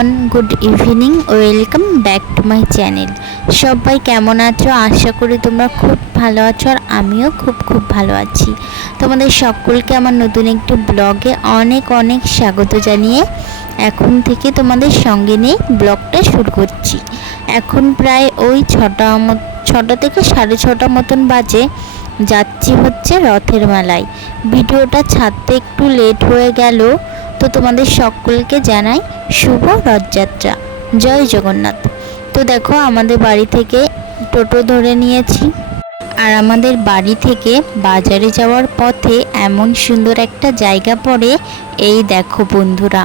Everyone, good evening, welcome back to my channel. সবাই কেমন আছো? আশা করি তোমরা খুব ভালো আছো, আর আমিও খুব ভালো আছি। তোমাদের সকলকে আমার নতুন একটি ব্লগে অনেক অনেক স্বাগত জানিয়ে এখন থেকে তোমাদের সঙ্গে নিয়ে ব্লগটা শুরু করছি। এখন প্রায় ওই ছটা থেকে 6:30 মতন বাজে। যাচ্ছি হচ্ছে রথের মেলায়। ভিডিওটা ছাড়তে একটু লেট হয়ে গেল, তো তোমাদের সকলকে জানাই শুভ রথযাত্রা, জয় জগন্নাথ। তো দেখো, আমাদের বাড়ি থেকে টোটো ধরে নিয়েছি, আর আমাদের বাড়ি থেকে বাজারে যাওয়ার পথে এমন সুন্দর একটা জায়গা পড়ে। এই দেখো বন্ধুরা,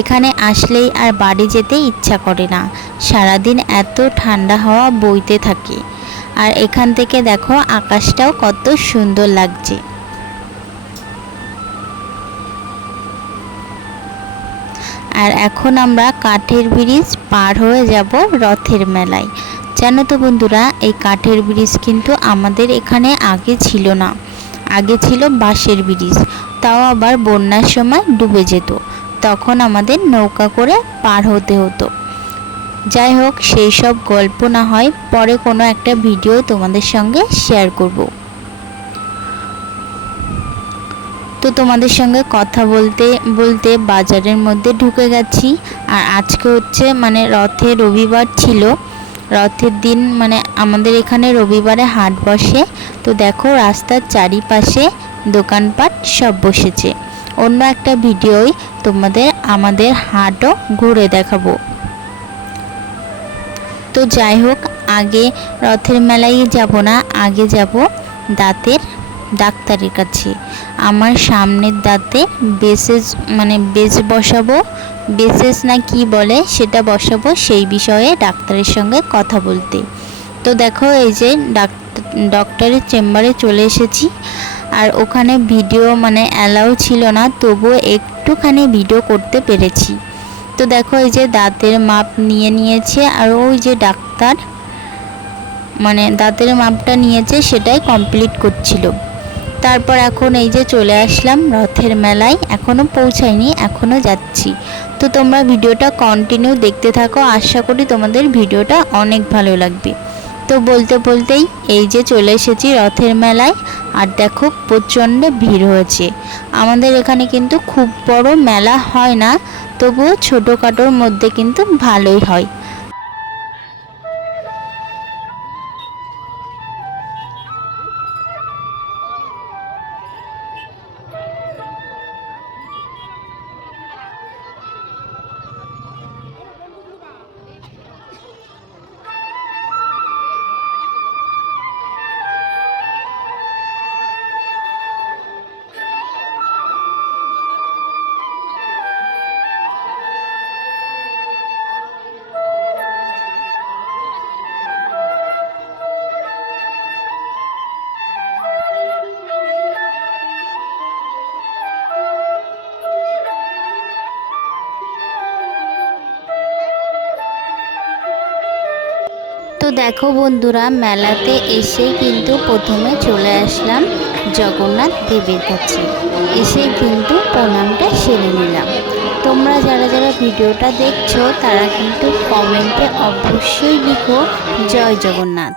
এখানে আসলেই আর বাড়ি যেতে ইচ্ছা করে না। সারাদিন এত ঠান্ডা হাওয়া বইতে থাকে, আর এখান থেকে দেখো আকাশটাও কত সুন্দর লাগছে। আর এখন আমরা কাঠের ব্রিজ পার হয়ে যাব রথের মেলায়। জানো তো বন্ধুরা, এই কাঠের ব্রিজ কিন্তু আমাদের এখানে আগে ছিল না। আগে ছিল বাঁশের ব্রিজ, তাও আবার বন্যার সময় ডুবে যেত, তখন আমাদের নৌকা করে পার হতে হতো। যাই হোক, সেই সব গল্প না হয় পরে কোনো একটা ভিডিও তোমাদের সঙ্গে শেয়ার করব। তো তোমাদের সঙ্গে কথা বলতে বলতে বাজারের মধ্যে ঢুকে গেছি। আর আজকে হচ্ছে রথের রবিবার ছিল। রথের দিন আমাদের এখানে রবিবারে হাট বসে। তো দেখো, রাস্তার চারিপাশে দোকানপাট সব বসেছে। অন্য একটা ভিডিওই তোমাদের আমাদের হাটও ঘুরে দেখাবো। তো যাই হোক, আগে রথের মেলায় যাব না, আগে যাব দাঁতের ডাক্তারের কাছে। আমার সামনের দাঁতে বেজ বসাবো, বেসেস না কি বলে সেটা বসাবো, সেই বিষয়ে ডাক্তারের সঙ্গে কথা বলতে। তো দেখো, এই যে ডক্টরের চেম্বারে চলে এসেছি। আর ওখানে ভিডিও অ্যালাউ ছিল না, তবুও একটুখানি ভিডিও করতে পেরেছি। তো দেখো, এই যে দাঁতের মাপ নিয়েছে, আর ওই যে ডাক্তার দাঁতের মাপটা নিয়েছে, সেটাই কমপ্লিট করছিল। তারপর এখন এই যে চলে আসলাম রথের মেলায়। এখনও পৌঁছাইনি, এখনও যাচ্ছি। তো তোমরা ভিডিওটা কন্টিনিউ দেখতে থাকো, আশা করি তোমাদের ভিডিওটা অনেক ভালো লাগবে। তো বলতে বলতেই এই যে চলে এসেছি রথের মেলায়। আর দেখো, প্রচণ্ড ভিড় হয়েছে। আমাদের এখানে কিন্তু খুব বড় মেলা হয় না, তবুও ছোটোখাটোর মধ্যে কিন্তু ভালোই হয়। তো দেখো বন্ধুরা, মেলাতে এসে কিন্তু প্রথমে চলে আসলাম জগন্নাথ দেবের কাছে। এসে কিন্তু প্রণামটা সেরে নিলাম। তোমরা যারা যারা ভিডিওটা দেখছো তারা কিন্তু কমেন্টে অবশ্যই লিখো জয় জগন্নাথ।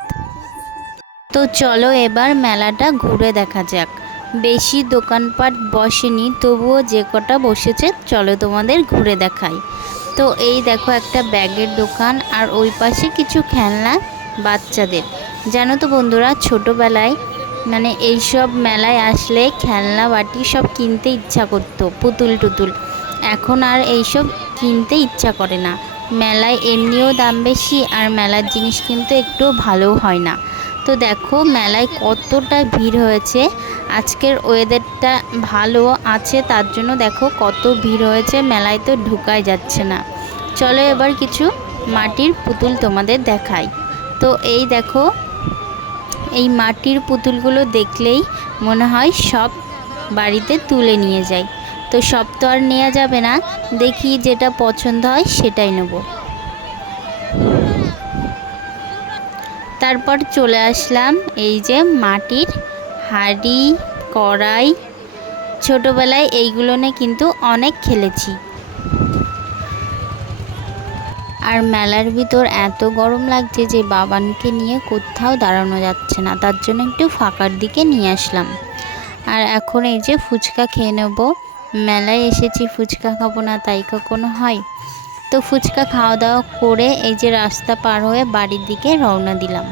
তো চলো এবার মেলাটা ঘুরে দেখা যাক। বেশি দোকানপাট বসেনি, তবুও যে কটা বসেছে চলো তোমাদের ঘুরে দেখাই। তো এই দেখো, একটা ব্যাগের দোকান, আর ওই পাশে কিছু খেলনা বাচ্চাদের। জানো তো বন্ধুরা, ছোটোবেলায় এইসব মেলায় আসলে খেলনা বাটি সব কিনতে ইচ্ছা করতো, পুতুল টুতুল। এখন আর এইসব কিনতে ইচ্ছা করে না। মেলায় এমনিও দাম বেশি, আর মেলার জিনিস কিন্তু একটু ভালো হয় না। তো দেখো মেলায় কতটা ভিড় হয়েছে। আজকের ওয়েদারটা ভালো আছে, তার জন্য দেখো কত ভিড় হয়েছে। মেলায় তো ঢুকাই যাচ্ছে না। চলো এবার কিছু মাটির পুতুল তোমাদের দেখাই। তো এই দেখো, এই মাটির পুতুলগুলো দেখলেই মনে হয় সব বাড়িতে তুলে নিয়ে যাই। তো সব তো আর নেওয়া যাবে না, দেখি যেটা পছন্দ হয় সেটাই নেব। তারপর চলে আসলাম এই যে মাটির হাঁড়ি, কড়াই। ছোটোবেলায় এইগুলো নিয়ে কিন্তু অনেক খেলেছি। আর মেলার ভিতর এত গরম লাগছে যে বাবানকে নিয়ে কোথাও দাঁড়ানো যাচ্ছে না, তার জন্য একটু ফাঁকার দিকে নিয়ে আসলাম। আর এখন এই যে ফুচকা খেয়ে নেব। মেলায় এসেছি, ফুচকা খাবো না তাই কখনো হয়? তো ফুচকা খাওয়া দাওয়া করে এই যে রাস্তা পার হয়ে বাড়ির দিকে রওনা দিলাম।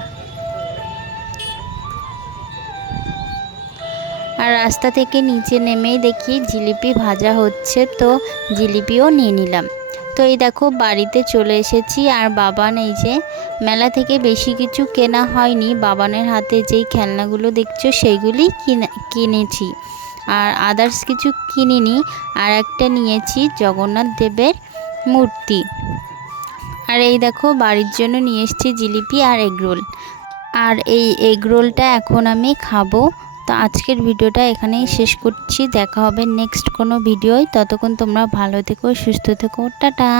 আর রাস্তা থেকে নিচে নেমেই দেখি জিলিপি ভাজা হচ্ছে, তো জিলিপিও নিয়ে নিলাম। তো এই দেখো বাড়িতে চলে এসেছি। আর বাবান এই যে মেলা থেকে বেশি কিছু কেনা হয়নি, বাবানের হাতে যেই খেলনাগুলো দেখছো সেইগুলি কিনেছি, আর আদার্স কিছু কিনিনি। আর একটা নিয়েছি জগন্নাথ দেবের মূর্তি। আর এই দেখো বাড়ির জন্য নিয়ে এসেছি জিলিপি আর এগরোল। আর এই এগরোলটা এখন আমি খাবো। তো আজকের ভিডিওটা এখানেই শেষ করছি, দেখা হবে নেক্সট কোনো ভিডিওয়। ততক্ষণ তোমরা ভালো থেকো, সুস্থ থেকো, টাটা।